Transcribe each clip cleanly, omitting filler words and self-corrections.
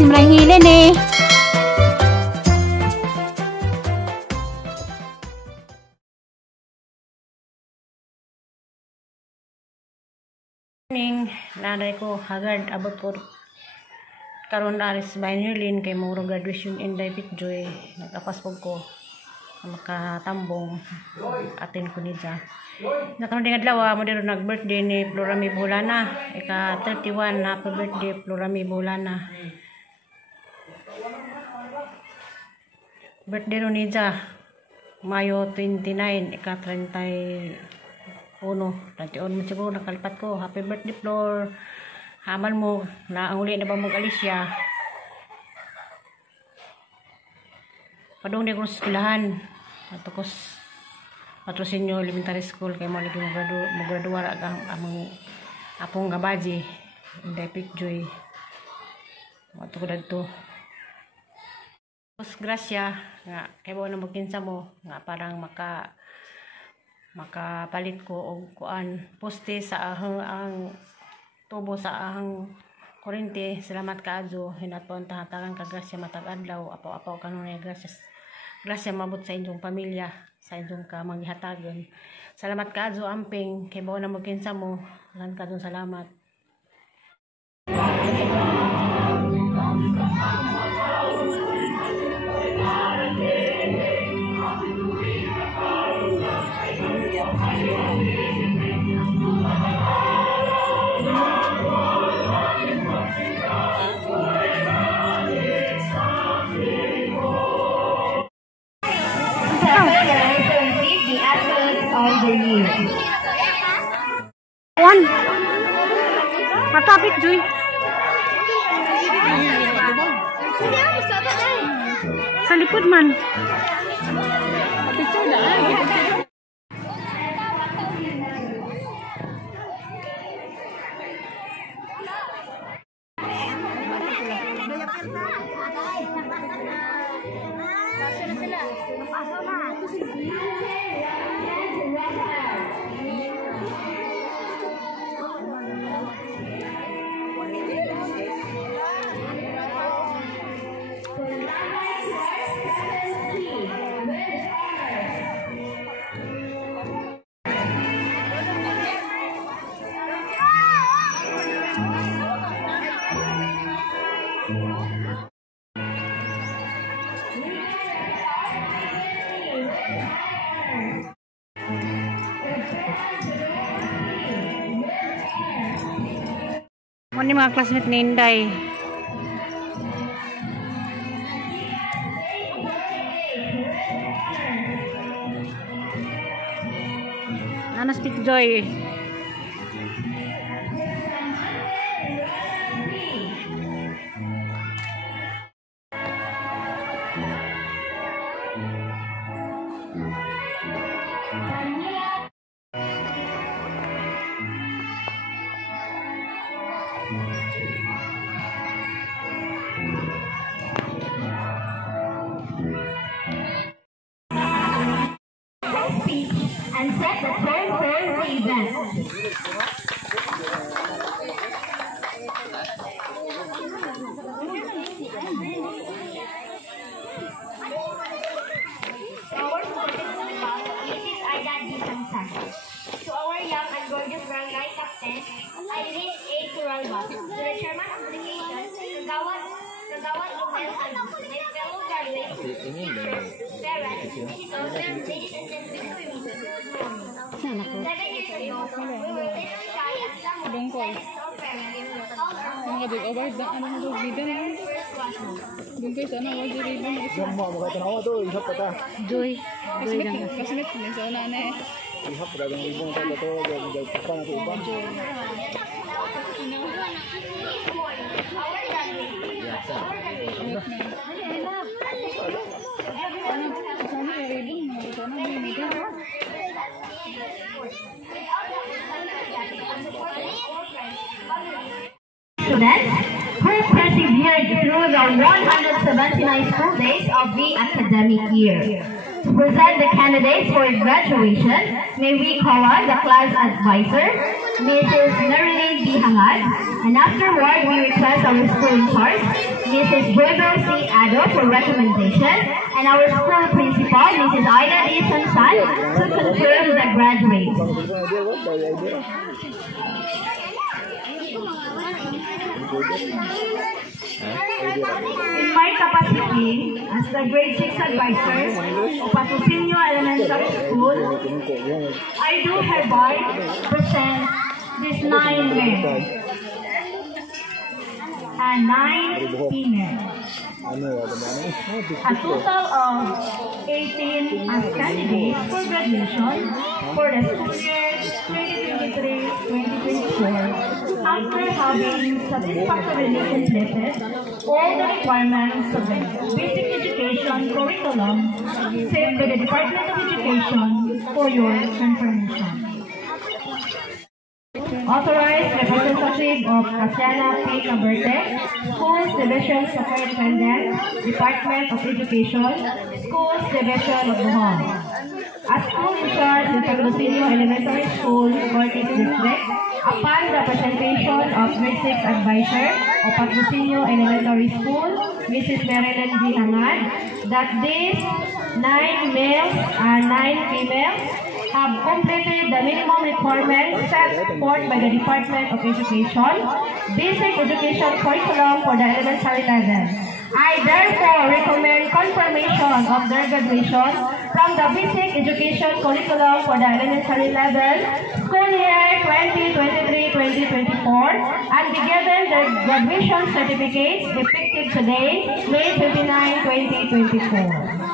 si Maranghilen eh. Nanay ko hagad abot ko karon aris Maranghilen kay muro graduation in David Joy nagkapaspog ko makatambong atin ko nidya nakaroon din adlaw mo dito nag birthday ni Florami Bulana ika 31 happy birthday Florami Bulana birthday ro nidya Mayo 29 ika 31 mo siguro nakalipat ko happy birthday Flor haman mo na ang uli na ba mong Alicia padung di ko sa eskwelahan atukos Patrocinio Elementary School kay mo lagi maggraduar ang apong gabaji inday Joy ato ko dagto tapos grasya nga kay mo na magkinsa mo nga parang makapalit ko og kuan poste sa ang tubo sa ahang kurente. Salamat kaadyo hinaton tahatagan ka grasya matag adlaw apaw-apaw kanunay grasya mabot sa inyong pamilya sa inyong ka manghatagon. Salamat kaadyo amping kay bao na magkinsa mo lan kadong salamat. One. Matapik Joy. Sa likod man. Picture na. Ini mga classmate ni Inday. Ano speak Joy? And set the tone for the event. To our young and gorgeous barangay captain, I read A. Turalba. To the chairman of the nation, Kagawad Lumel Ali, my fellow graduates, teachers, parents, visitors, ladies and gentlemen, good morning. 7 years ago, we were little shy and somewhat sad our parents. Also, first classroom. Joy. Joy lang. Ihap dagang libong ka to dan pa na iba. Students who persevered through the 179 school days of the academic year. To To present the candidates for graduation, may we call on the class advisor, Mrs. Marilyn B. Hangad, and afterward we request our school in charge, Mrs. Joybel C. Ado, for recommendation, and our school principal, Mrs. Aida E. Sansan, to confirm the graduates. In my capacity as the grade 6 advisor of Patrocinio Elementary School, I do hereby present these 9 male and 9 female. A total of 18 as candidates for graduation for the school year 2023-2024 after having satisfactorily completed all the requirements of the basic education curriculum set by the Department of Education for your confirmation. Authorized representative of Casiana P. Caberte, Schools Division Superintendent, Department of Education, Schools Division of Bohol. As school in charge in Patrocinio Elementary School, Ortiz District, upon the presentation of grade 6 advisor of Patrocinio Elementary School, Mrs. Marilyn B. Hangad, that these 9 males and 9 females have completed the minimum requirements set forth by the Department of Education, basic education curriculum for the elementary level. I therefore recommend confirmation of their graduation from the basic education curriculum for the elementary level, school year 2023-2024, and be given their graduation certificates effective today, May 29, 2024.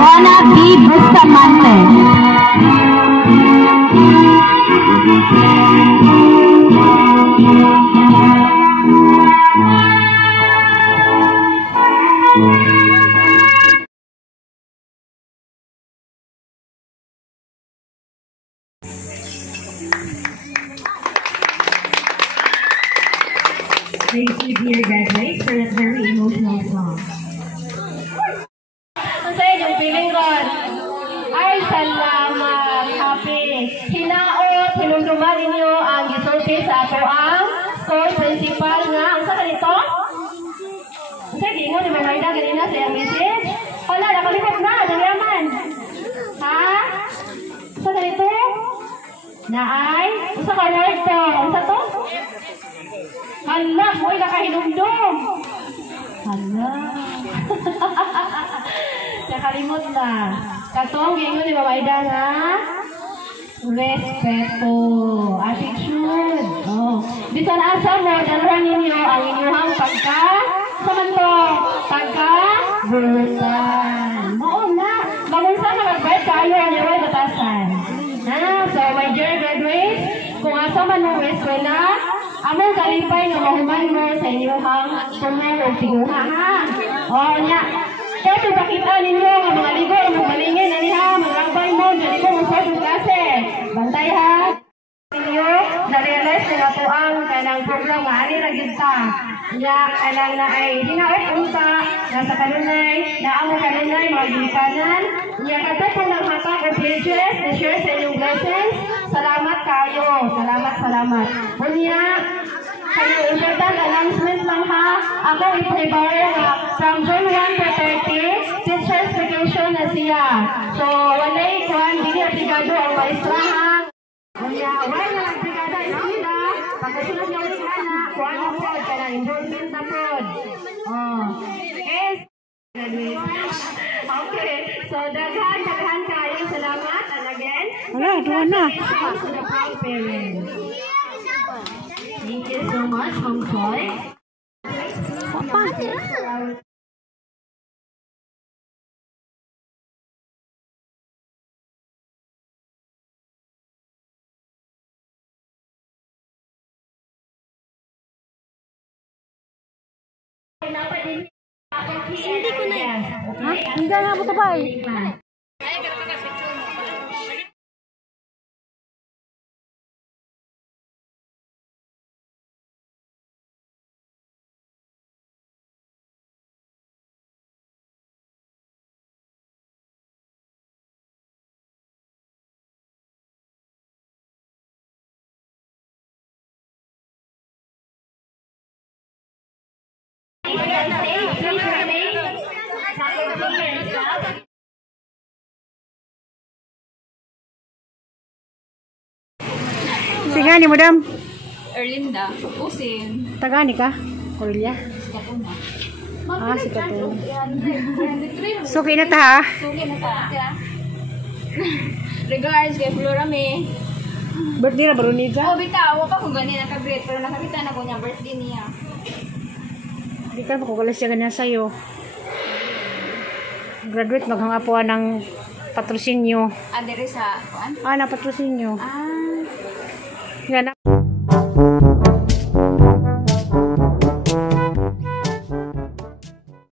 Rona B. Bustamante. Thank you, dear graduates, for that very emotional song. Ang saya yung feeling ron. Ay, salamat, happy. Hinaot, hinumduman ninyo ang gisulti sa ato ang school principal nga. Ang sa kanito? Ang sa gingon, di ba Maida, ganina sa yung message? Wala, nakalimot na, nangyaman. Ha? Ang sa kanito? Naay? Ang sa kanito? Ang sa to? Hala, mo'y nakahinumdum. Hala. Nakalimot na. Katong, gingon ni Mamayda nga, respeto, attitude. Oh. Bisan asa mo, dalhan ninyo ang inyong pagka, samanto, pagka-brutal. Oo na. Mamunsa na mag-bed tayo ang inyong batasan. So, my dear graduates, kung asa man mo eskwela, among kalipay nga mahuman mo sa inyong tumulong tiguha ha. O niya, kaya pinakita ninyo nga mga ligo, mga malingin, aniha, magrambay mo, dyan ko mo sa klase. Bantay ha. Ninyo, na-realize na ito ang kanang program nga ani ragid ta. Niya, kanang na ay hinaot unta, nasa kanunay, na ang kanunay, mga gilikanan. Niya, katapon ng hatang o pledges, na-share sa inyong blessings. Salamat kayo. Salamat. Unya, kayo important announcement lang ha. Ako ipahibaya nga from June 1 to 30, teacher's vacation na siya. So, walay kuhan, hindi aplikado ang maestra ha. Unya, wala na aplikado ang sila. Pagkasunod niya ulit na, kuhan na po, kaya enrollment na po. Yes. Okay, so daghan kayo. Salamat. And again, Wala, doon na. to the proud parents. Thank you so much, Ma'am Joy. Hindi ko na yan. Ha? Hindi nga po pa eh. Sige ni madam. Erlinda, Usin, Tagani ka? Corilla? Katuna. Ah, si Katuna. So, kaya na ta ha? Sugi na ta. Regards kay Flora May. Birthday na baro ni Oh, bitaw, wa pa ko ganyan naka-greet pero nakakita na ko niya birthday niya. Hindi ka makukulas siya ganyan sa'yo. Graduate, maghangapuan ng patrosinyo. Adere sa kuan. Ah, na patrosinyo. Ah. Yan na.